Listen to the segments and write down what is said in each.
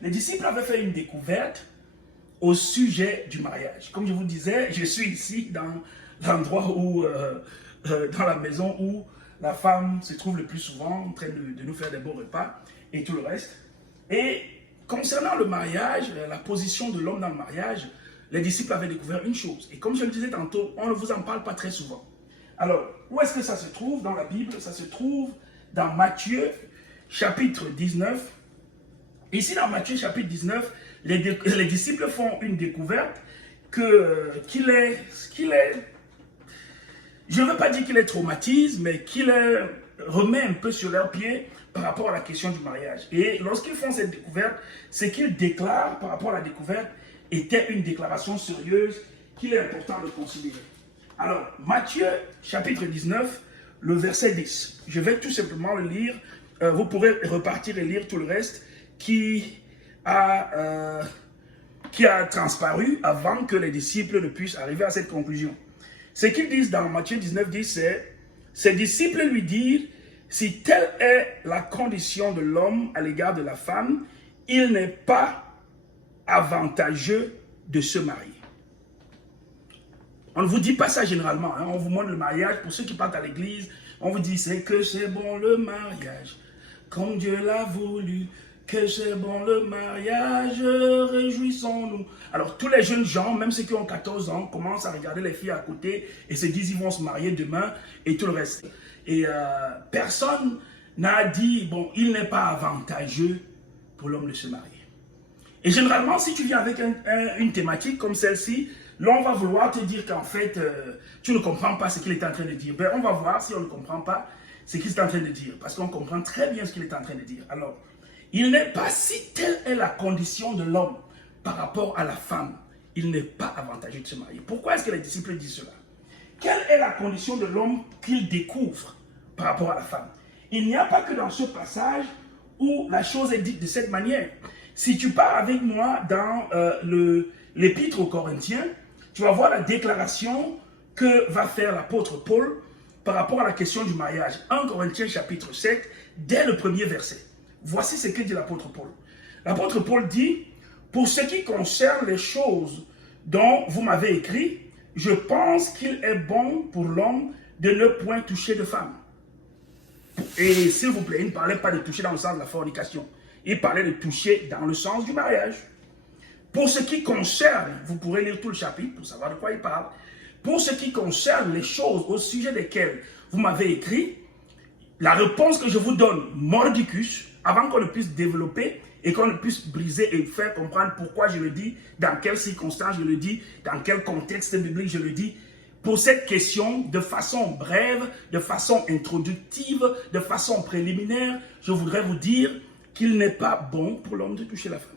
les disciples avaient fait une découverte au sujet du mariage. Comme je vous disais, je suis ici dans l'endroit où, dans la maison où la femme se trouve le plus souvent en train de nous faire des beaux repas et tout le reste. Et concernant le mariage, la position de l'homme dans le mariage, les disciples avaient découvert une chose. Et comme je le disais tantôt, on ne vous en parle pas très souvent. Alors, où est-ce que ça se trouve dans la Bible? Ça se trouve dans Matthieu, chapitre 19. Ici, dans Matthieu, chapitre 19, les disciples font une découverte qu'il est, je ne veux pas dire qu'il les traumatise, mais qu'il les remet un peu sur leurs pieds par rapport à la question du mariage. Et lorsqu'ils font cette découverte, ce qu'ils déclarent par rapport à la découverte était une déclaration sérieuse qu'il est important de considérer. Alors, Matthieu, chapitre 19, le verset 10. Je vais tout simplement le lire. Vous pourrez repartir et lire tout le reste qui a transparu avant que les disciples ne puissent arriver à cette conclusion. Ce qu'ils disent dans Matthieu 19, 10, c'est « Ses disciples lui dirent, si telle est la condition de l'homme à l'égard de la femme, il n'est pas avantageux de se marier. » On ne vous dit pas ça généralement, hein. On vous montre le mariage. Pour ceux qui partent à l'église, on vous dit c'est que c'est bon le mariage, comme Dieu l'a voulu, que c'est bon le mariage, réjouissons-nous. Alors tous les jeunes gens, même ceux qui ont 14 ans, commencent à regarder les filles à côté et se disent ils vont se marier demain et tout le reste. Et personne n'a dit, bon, il n'est pas avantageux pour l'homme de se marier. Et généralement, si tu viens avec une thématique comme celle-ci, là, on va vouloir te dire qu'en fait, tu ne comprends pas ce qu'il est en train de dire. Ben, on va voir si on ne comprend pas ce qu'il est en train de dire, parce qu'on comprend très bien ce qu'il est en train de dire. Alors, il n'est pas, si telle est la condition de l'homme par rapport à la femme, il n'est pas avantageux de se marier. Pourquoi est-ce que les disciples disent cela? Quelle est la condition de l'homme qu'il découvre par rapport à la femme? Il n'y a pas que dans ce passage où la chose est dite de cette manière. Si tu pars avec moi dans l'épître aux Corinthiens, tu vas voir la déclaration que va faire l'apôtre Paul par rapport à la question du mariage. 1 Corinthiens chapitre 7, dès le premier verset. Voici ce que dit l'apôtre Paul. L'apôtre Paul dit, « Pour ce qui concerne les choses dont vous m'avez écrit, je pense qu'il est bon pour l'homme de ne point toucher de femme. » Et s'il vous plaît, il ne parlait pas de toucher dans le sens de la fornication. Il parlait de toucher dans le sens du mariage. Pour ce qui concerne, vous pourrez lire tout le chapitre pour savoir de quoi il parle. Pour ce qui concerne les choses au sujet desquelles vous m'avez écrit, la réponse que je vous donne, mordicus, avant qu'on ne puisse développer et qu'on ne puisse briser et faire comprendre pourquoi je le dis, dans quelles circonstances je le dis, dans quel contexte biblique je le dis, pour cette question, de façon brève, de façon introductive, de façon préliminaire, je voudrais vous dire qu'il n'est pas bon pour l'homme de toucher la femme.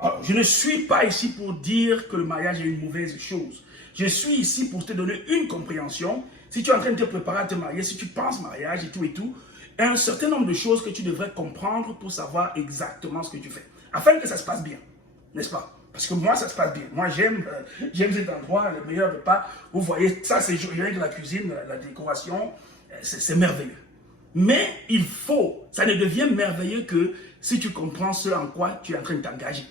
Alors, je ne suis pas ici pour dire que le mariage est une mauvaise chose. Je suis ici pour te donner une compréhension. Si tu es en train de te préparer à te marier, si tu penses mariage et tout, un certain nombre de choses que tu devrais comprendre pour savoir exactement ce que tu fais. Afin que ça se passe bien, n'est-ce pas? Parce que moi, ça se passe bien. Moi, j'aime cet endroit, le meilleur repas. Vous voyez, ça, c'est rien que la cuisine, la décoration, c'est merveilleux. Mais il faut, ça ne devient merveilleux que si tu comprends ce en quoi tu es en train de t'engager.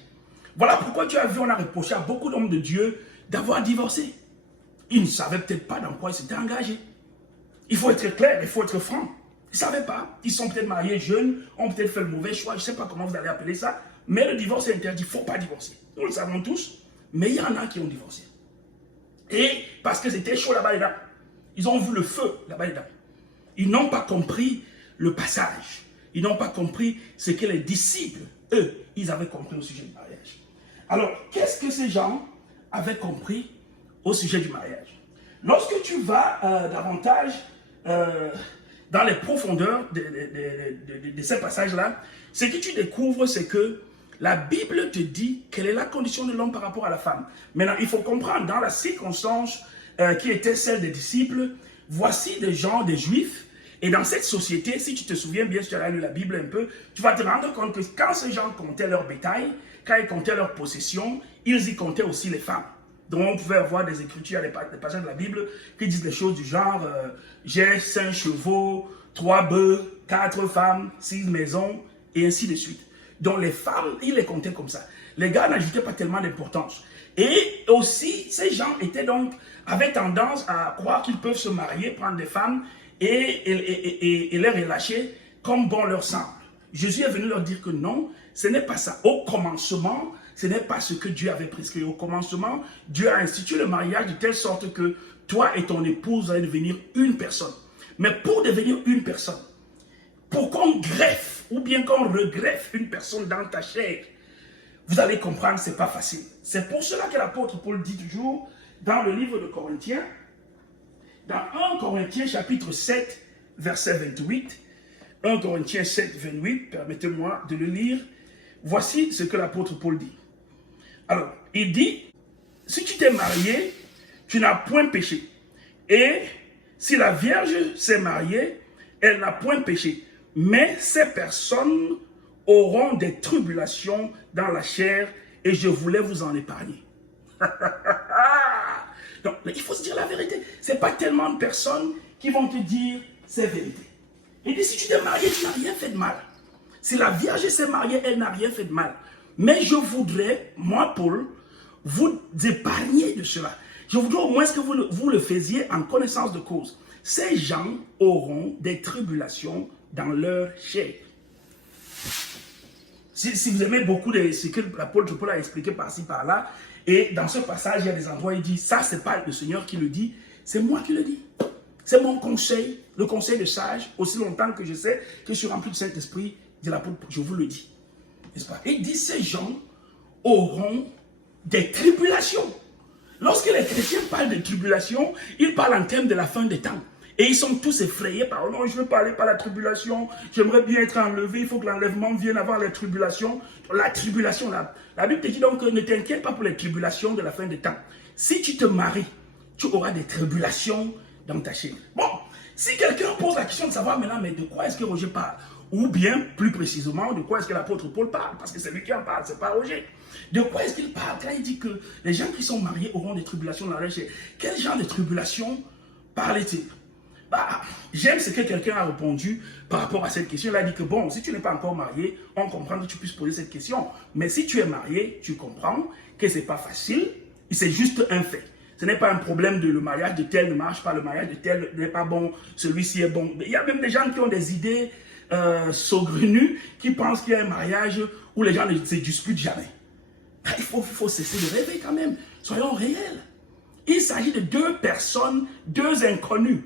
Voilà pourquoi tu as vu, on a reproché à beaucoup d'hommes de Dieu d'avoir divorcé. Ils ne savaient peut-être pas dans quoi ils s'étaient engagés. Il faut être clair, il faut être franc. Ils ne savaient pas. Ils sont peut-être mariés jeunes, ont peut-être fait le mauvais choix, je ne sais pas comment vous allez appeler ça, mais le divorce est interdit, il ne faut pas divorcer. Nous le savons tous, mais il y en a qui ont divorcé. Et parce que c'était chaud là-bas dedans. Ils ont vu le feu là-bas dedans. Ils n'ont pas compris le passage. Ils n'ont pas compris ce que les disciples, eux, ils avaient compris au sujet du mariage. Alors, qu'est-ce que ces gens avaient compris au sujet du mariage? Lorsque tu vas davantage dans les profondeurs de ces passages-là, ce que tu découvres, c'est que la Bible te dit quelle est la condition de l'homme par rapport à la femme. Maintenant, il faut comprendre, dans la circonstance qui était celle des disciples, voici des gens, des juifs, et dans cette société, si tu te souviens bien, si tu as lu la Bible un peu, tu vas te rendre compte que quand ces gens comptaient leur bétail, quand ils comptaient leurs possessions, ils y comptaient aussi les femmes. Donc on pouvait avoir des écritures, des passages de la Bible qui disent des choses du genre j'ai 5 chevaux, 3 bœufs, 4 femmes, 6 maisons, et ainsi de suite. Donc les femmes, ils les comptaient comme ça. Les gars n'ajoutaient pas tellement d'importance. Et aussi, ces gens avaient tendance à croire qu'ils peuvent se marier, prendre des femmes et les relâcher comme bon leur semble. Jésus est venu leur dire que non, ce n'est pas ça. Au commencement, ce n'est pas ce que Dieu avait prescrit. Au commencement, Dieu a institué le mariage de telle sorte que toi et ton épouse allez devenir une personne. Mais pour devenir une personne, pour qu'on greffe ou bien qu'on regreffe une personne dans ta chair, vous allez comprendre, ce n'est pas facile. C'est pour cela que l'apôtre Paul dit toujours dans le livre de Corinthiens, dans 1 Corinthiens chapitre 7, verset 28, 1 Corinthiens 7, 28, permettez-moi de le lire. Voici ce que l'apôtre Paul dit. Alors, il dit, si tu t'es marié, tu n'as point péché. Et si la Vierge s'est mariée, elle n'a point péché. Mais ces personnes auront des tribulations dans la chair et je voulais vous en épargner. Donc, il faut se dire la vérité. Ce n'est pas tellement de personnes qui vont te dire c'est vérité. Il dit, si tu t'es marié, tu n'as rien fait de mal. Si la Vierge s'est mariée, elle n'a rien fait de mal. Mais je voudrais, moi Paul, vous épargner de cela. Je voudrais au moins que vous le faisiez en connaissance de cause. Ces gens auront des tribulations dans leur chair. Si vous aimez beaucoup ce que l'apôtre Paul a expliqué par-ci, par-là, et dans ce passage, il y a des endroits où il dit, ça, c'est pas le Seigneur qui le dit, c'est moi qui le dis. C'est mon conseil, le conseil de sage, aussi longtemps que je sais que je suis rempli de Saint-Esprit, de l'apôtre, je vous le dis. N'est-ce pas? Et il dit, ces gens auront des tribulations. Lorsque les chrétiens parlent de tribulation, ils parlent en termes de la fin des temps. Et ils sont tous effrayés par, oh non, je veux parler par la tribulation, j'aimerais bien être enlevé, il faut que l'enlèvement vienne avant la tribulation. La tribulation, la Bible te dit donc, ne t'inquiète pas pour les tribulations de la fin des temps. Si tu te maries, tu auras des tribulations dans ta chair. Bon, si quelqu'un pose la question de savoir maintenant, mais de quoi est-ce que Roger parle? Ou bien, plus précisément, de quoi est-ce que l'apôtre Paul parle? Parce que c'est lui qui en parle, c'est pas Roger. De quoi est-ce qu'il parle quand il dit que les gens qui sont mariés auront des tribulations dans leur chair? Quel genre de tribulations parle-t-il? J'aime ce que quelqu'un a répondu par rapport à cette question. Il a dit que bon, si tu n'es pas encore marié, on comprend que tu puisses poser cette question. Mais si tu es marié, tu comprends que ce n'est pas facile, c'est juste un fait. Ce n'est pas un problème de le mariage de tel ne marche pas, le mariage de tel n'est pas bon, celui-ci est bon. Mais il y a même des gens qui ont des idées saugrenues, qui pensent qu'il y a un mariage où les gens ne se disputent jamais. Il faut cesser de rêver quand même. Soyons réels. Il s'agit de deux personnes, deux inconnus.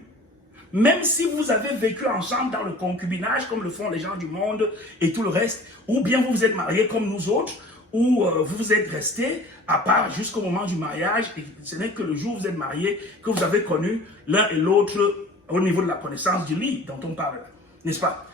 Même si vous avez vécu ensemble dans le concubinage, comme le font les gens du monde et tout le reste, ou bien vous vous êtes mariés comme nous autres, ou vous vous êtes restés à part jusqu'au moment du mariage, et ce n'est que le jour où vous êtes mariés que vous avez connu l'un et l'autre au niveau de la connaissance du lit dont on parle, n'est-ce pas?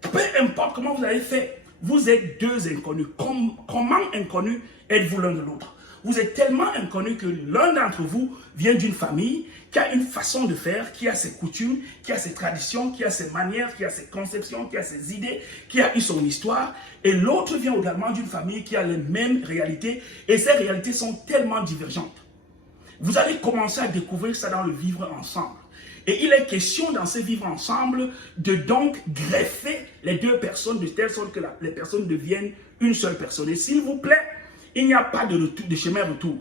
Peu importe comment vous avez fait, vous êtes deux inconnus. Comment inconnus êtes-vous l'un de l'autre? Vous êtes tellement inconnus que l'un d'entre vous vient d'une famille qui a une façon de faire, qui a ses coutumes, qui a ses traditions, qui a ses manières, qui a ses conceptions, qui a ses idées, qui a eu son histoire. Et l'autre vient également d'une famille qui a les mêmes réalités. Et ces réalités sont tellement divergentes. Vous allez commencer à découvrir ça dans le vivre ensemble. Et il est question dans ce vivre ensemble de donc greffer les deux personnes de telle sorte que les personnes deviennent une seule personne. Et s'il vous plaît, il n'y a pas de chemin retour.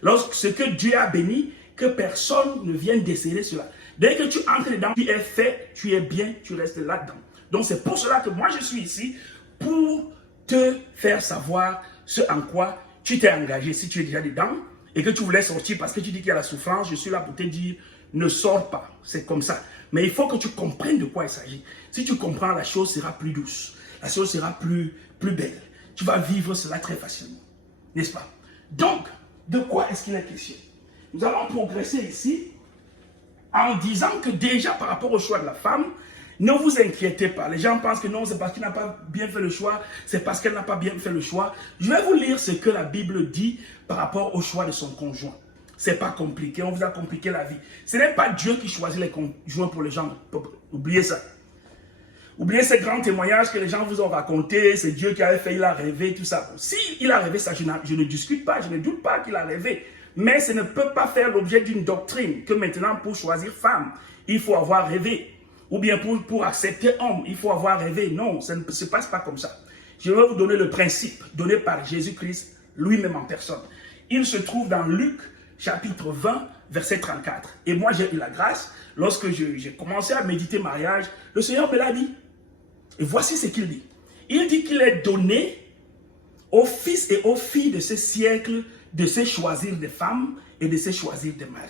Lorsque ce que Dieu a béni, que personne ne vienne déceler cela. Dès que tu entres dedans, tu es fait, tu es bien, tu restes là-dedans. Donc c'est pour cela que moi je suis ici, pour te faire savoir ce en quoi tu t'es engagé. Si tu es déjà dedans et que tu voulais sortir parce que tu dis qu'il y a la souffrance, je suis là pour te dire, ne sors pas, c'est comme ça. Mais il faut que tu comprennes de quoi il s'agit. Si tu comprends, la chose sera plus douce, la chose sera plus belle. Tu vas vivre cela très facilement. N'est-ce pas? Donc, de quoi est-ce qu'il est question? Nous allons progresser ici en disant que déjà par rapport au choix de la femme, ne vous inquiétez pas. Les gens pensent que non, c'est parce qu'il n'a pas bien fait le choix, c'est parce qu'elle n'a pas bien fait le choix. Je vais vous lire ce que la Bible dit par rapport au choix de son conjoint. C'est pas compliqué, on vous a compliqué la vie. Ce n'est pas Dieu qui choisit les conjoints pour les gens. Oubliez ça. Oubliez ces grands témoignages que les gens vous ont racontés, c'est Dieu qui avait fait, il a rêvé, tout ça. Si il a rêvé ça, je ne discute pas, je ne doute pas qu'il a rêvé. Mais ça ne peut pas faire l'objet d'une doctrine que maintenant pour choisir femme, il faut avoir rêvé. Ou bien pour accepter homme, il faut avoir rêvé. Non, ça ne se passe pas comme ça. Je vais vous donner le principe donné par Jésus-Christ lui-même en personne. Il se trouve dans Luc, chapitre 20, verset 34. Et moi, j'ai eu la grâce, lorsque j'ai commencé à méditer mariage, le Seigneur me l'a dit. Et voici ce qu'il dit. Il dit qu'il est donné aux fils et aux filles de ce siècle de se choisir des femmes et de se choisir des maris.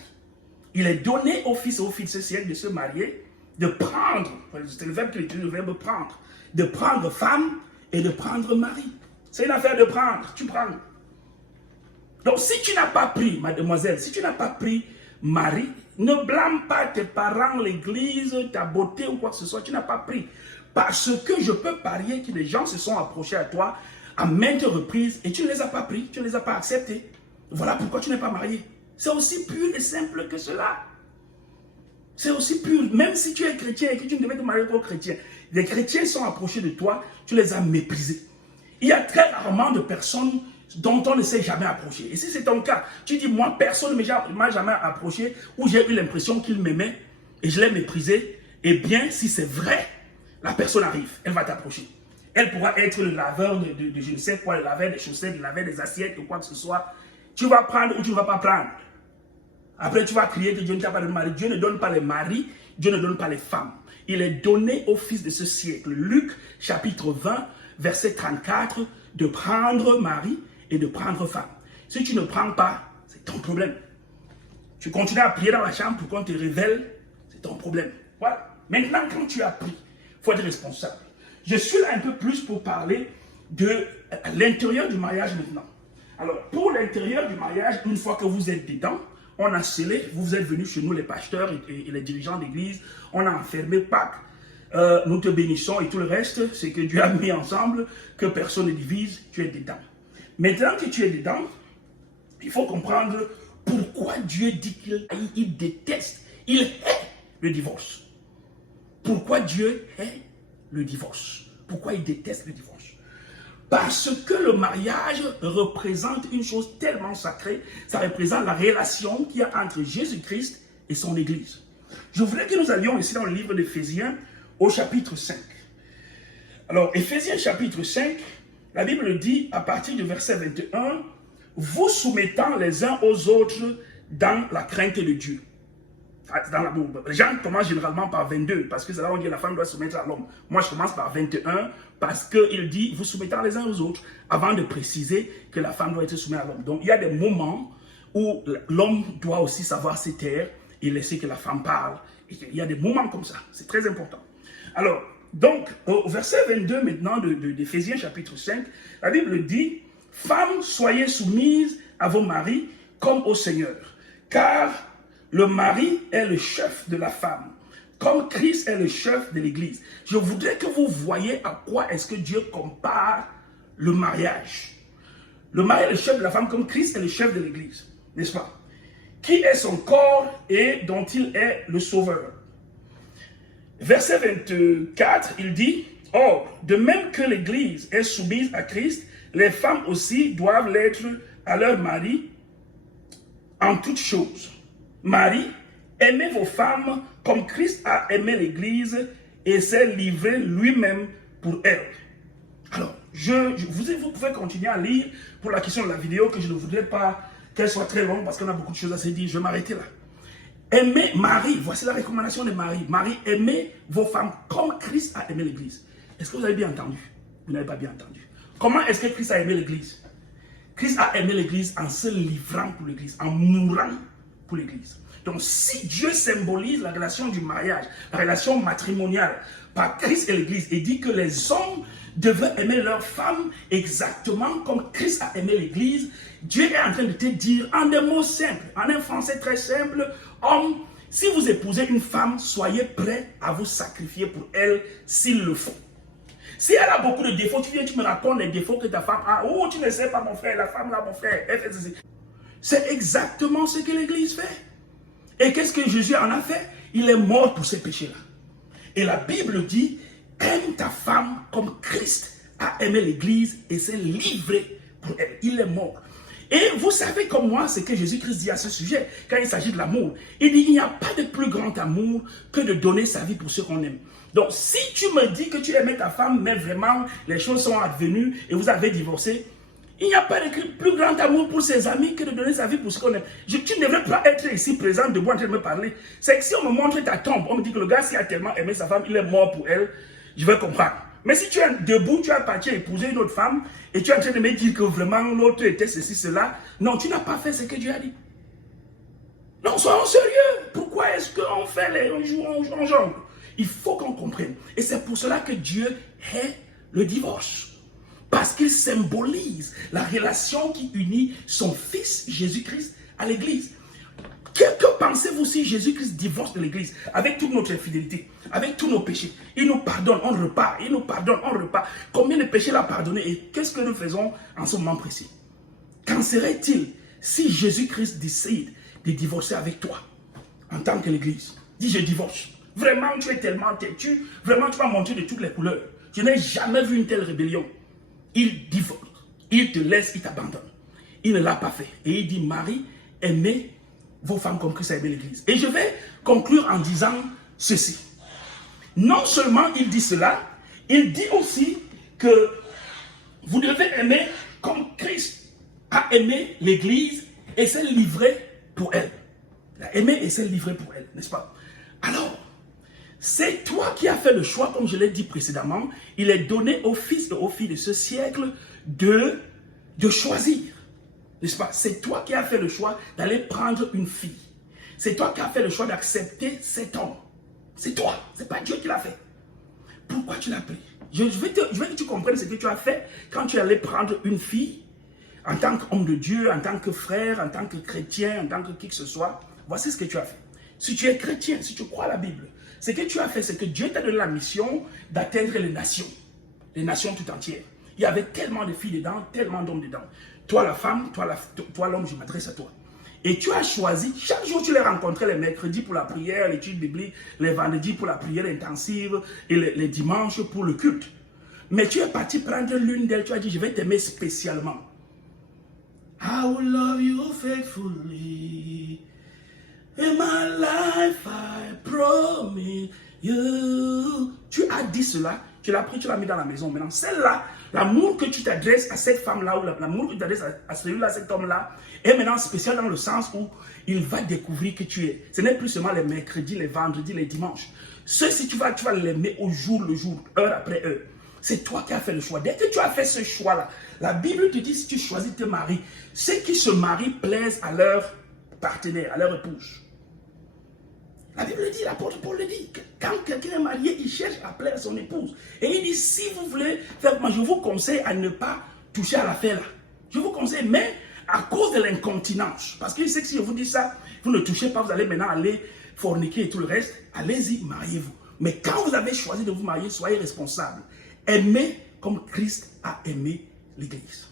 Il est donné aux fils et aux filles de ce siècle de se marier, de prendre, c'est le verbe qui utilise, le verbe prendre, de prendre femme et de prendre mari. C'est une affaire de prendre, tu prends. Donc si tu n'as pas pris, mademoiselle, si tu n'as pas pris mari, ne blâme pas tes parents, l'église, ta beauté ou quoi que ce soit, tu n'as pas pris. Parce que je peux parier que les gens se sont approchés à toi à maintes reprises et tu ne les as pas pris, tu ne les as pas acceptés. Voilà pourquoi tu n'es pas marié. C'est aussi pur et simple que cela. C'est aussi pur. Même si tu es chrétien et que tu ne devais te marier qu'aux chrétiens, les chrétiens sont approchés de toi, tu les as méprisés. Il y a très rarement de personnes dont on ne s'est jamais approché. Et si c'est ton cas, tu dis, moi, personne ne m'a jamais approché ou j'ai eu l'impression qu'il m'aimait et je l'ai méprisé. Eh bien, si c'est vrai, la personne arrive, elle va t'approcher. Elle pourra être le laveur de je ne sais quoi, le laveur des chaussettes, le laveur des assiettes ou quoi que ce soit. Tu vas prendre ou tu ne vas pas prendre. Après, tu vas crier que Dieu ne t'a pas donné mari. Dieu ne donne pas les maris, Dieu ne donne pas les femmes. Il est donné aux fils de ce siècle, Luc chapitre 20, verset 34, de prendre mari et de prendre femme. Si tu ne prends pas, c'est ton problème. Tu continues à prier dans la chambre pour qu'on te révèle, c'est ton problème. Voilà. Maintenant, quand tu as pris, il faut être responsable. Je suis là un peu plus pour parler de l'intérieur du mariage maintenant. Alors, pour l'intérieur du mariage, une fois que vous êtes dedans, on a scellé, vous êtes venus chez nous, les pasteurs et les dirigeants d'église, on a enfermé Pâques, nous te bénissons et tout le reste, c'est que Dieu a mis ensemble, que personne ne divise, tu es dedans. Maintenant que tu es dedans, il faut comprendre pourquoi Dieu dit qu'il déteste, il hait le divorce. Pourquoi Dieu hait le divorce? Pourquoi il déteste le divorce? Parce que le mariage représente une chose tellement sacrée, ça représente la relation qu'il y a entre Jésus-Christ et son Église. Je voudrais que nous allions ici dans le livre d'Éphésiens au chapitre 5. Alors, Éphésiens chapitre 5, la Bible dit à partir du verset 21, « Vous soumettant les uns aux autres dans la crainte de Dieu. » Les gens commencent généralement par 22, parce que c'est là où on dit que la femme doit se soumettre à l'homme. Moi, je commence par 21, parce qu'il dit, vous soumettant les uns aux autres, avant de préciser que la femme doit être soumise à l'homme. Donc, il y a des moments où l'homme doit aussi savoir se taire et laisser que la femme parle. Et il y a des moments comme ça, c'est très important. Alors, donc, au verset 22 maintenant d'Éphésiens chapitre 5, la Bible dit, « Femmes, soyez soumises à vos maris comme au Seigneur, car le mari est le chef de la femme, comme Christ est le chef de l'Église. » Je voudrais que vous voyez à quoi est-ce que Dieu compare le mariage. Le mari est le chef de la femme, comme Christ est le chef de l'Église, n'est-ce pas? Qui est son corps et dont il est le sauveur. Verset 24, il dit, « Or, de même que l'Église est soumise à Christ, les femmes aussi doivent l'être à leur mari en toutes choses. Marie, aimez vos femmes comme Christ a aimé l'Église et s'est livré lui-même pour elle. » Alors, vous pouvez continuer à lire pour la question de la vidéo, que je ne voudrais pas qu'elle soit très longue parce qu'on a beaucoup de choses à se dire. Je vais m'arrêter là. Aimez Marie, voici la recommandation de Marie. Marie, aimez vos femmes comme Christ a aimé l'Église. Est-ce que vous avez bien entendu? Vous n'avez pas bien entendu. Comment est-ce que Christ a aimé l'Église? Christ a aimé l'Église en se livrant pour l'Église, en mourant pour l'Église. Donc, si Dieu symbolise la relation du mariage, la relation matrimoniale par Christ et l'Église, et dit que les hommes devraient aimer leurs femmes exactement comme Christ a aimé l'Église, Dieu est en train de te dire en des mots simples, en un français très simple, homme, si vous épousez une femme, soyez prêt à vous sacrifier pour elle s'il le faut. Si elle a beaucoup de défauts, tu viens, tu me racontes les défauts que ta femme a. Oh, tu ne sais pas mon frère, la femme là, mon frère. C'est exactement ce que l'Église fait. Et qu'est-ce que Jésus en a fait? Il est mort pour ces péchés-là. Et la Bible dit, aime ta femme comme Christ a aimé l'Église et s'est livré pour elle. Il est mort. Et vous savez comme moi ce que Jésus-Christ dit à ce sujet, quand il s'agit de l'amour. Il dit, il n'y a pas de plus grand amour que de donner sa vie pour ceux qu'on aime. Donc, si tu me dis que tu aimais ta femme, mais vraiment, les choses sont advenues et vous avez divorcé, il n'y a pas de plus grand amour pour ses amis que de donner sa vie pour ceux qu'on aime. Tu ne devrais pas être ici présent, debout en train de me parler. C'est que si on me montre ta tombe, on me dit que le gars, s'il a tellement aimé sa femme, il est mort pour elle, je vais comprendre. Mais si tu es debout, tu as parti épouser une autre femme, et tu es en train de me dire que vraiment l'autre était ceci, cela, non, tu n'as pas fait ce que Dieu a dit. Non, soyons sérieux. Pourquoi est-ce qu'on fait on jongle? Il faut qu'on comprenne. Et c'est pour cela que Dieu hait le divorce. Parce qu'il symbolise la relation qui unit son Fils Jésus-Christ à l'Église. Que pensez-vous si Jésus-Christ divorce de l'Église avec toute notre infidélité, avec tous nos péchés? Il nous pardonne, on repart. Il nous pardonne, on repart. Combien de péchés il a pardonné et qu'est-ce que nous faisons en ce moment précis? Qu'en serait-il si Jésus-Christ décide de divorcer avec toi en tant que l'Église? Dis, je divorce. Vraiment, tu es tellement têtu. Vraiment, tu vas monter de toutes les couleurs. Je n'ai jamais vu une telle rébellion. Il divorce. Il te laisse, il t'abandonne. Il ne l'a pas fait. Et il dit, Marie, aimez vos femmes comme Christ a aimé l'Église. Et je vais conclure en disant ceci. Non seulement il dit cela, il dit aussi que vous devez aimer comme Christ a aimé l'Église et s'est livré pour elle. Il a aimé et s'est livré pour elle, n'est-ce pas? Alors, c'est toi qui as fait le choix, comme je l'ai dit précédemment, il est donné aux fils et aux filles de ce siècle de choisir. N'est-ce pas? C'est toi qui as fait le choix d'aller prendre une fille. C'est toi qui as fait le choix d'accepter cet homme. C'est toi, c'est pas Dieu qui l'a fait. Pourquoi tu l'as pris? Je veux que tu comprennes ce que tu as fait quand tu allais prendre une fille en tant qu'homme de Dieu, en tant que frère, en tant que chrétien, en tant que qui que ce soit. Voici ce que tu as fait. Si tu es chrétien, si tu crois à la Bible, ce que tu as fait, c'est que Dieu t'a donné la mission d'atteindre les nations tout entières. Il y avait tellement de filles dedans, tellement d'hommes dedans. Toi la femme, toi l'homme, je m'adresse à toi. Et tu as choisi, chaque jour tu les rencontrais les mercredis pour la prière, l'étude biblique, les vendredis pour la prière intensive et les dimanches pour le culte. Mais tu es parti prendre l'une d'elles, tu as dit, je vais t'aimer spécialement. I will love you faithfully. In my life I promise you. Tu as dit cela, tu l'as pris, tu l'as mis dans la maison. Maintenant, celle-là, l'amour que tu t'adresses à cette femme-là, ou l'amour que tu t'adresses à celui-là, cet homme-là, est maintenant spécial dans le sens où il va découvrir que tu es. Ce n'est plus seulement les mercredis, les vendredis, les dimanches. Ceci, tu vas l'aimer au jour le jour, heure après heure. C'est toi qui as fait le choix. Dès que tu as fait ce choix-là, la Bible te dit, si tu choisis de te marier, ceux qui se marient plaisent à leur partenaire, à leur épouse. La Bible le dit, l'apôtre Paul le dit, quand quelqu'un est marié, il cherche à plaire à son épouse. Et il dit, si vous voulez faire, moi je vous conseille à ne pas toucher à l'affaire là. Je vous conseille, mais à cause de l'incontinence, parce que je sais que si je vous dis ça, vous ne touchez pas, vous allez maintenant aller forniquer et tout le reste, allez-y, mariez-vous. Mais quand vous avez choisi de vous marier, soyez responsable. Aimez comme Christ a aimé l'Église.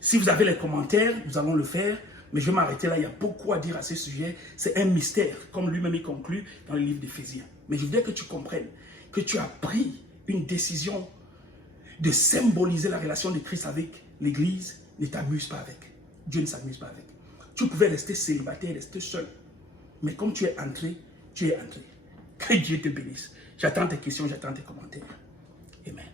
Si vous avez les commentaires, nous allons le faire. Mais je vais m'arrêter là, il y a beaucoup à dire à ce sujet. C'est un mystère, comme lui-même il conclut dans le livre d'Éphésiens. Mais je voudrais que tu comprennes que tu as pris une décision de symboliser la relation de Christ avec l'Église. Ne t'amuse pas avec. Dieu ne s'amuse pas avec. Tu pouvais rester célibataire, rester seul. Mais comme tu es entré, tu es entré. Que Dieu te bénisse. J'attends tes questions, j'attends tes commentaires. Amen.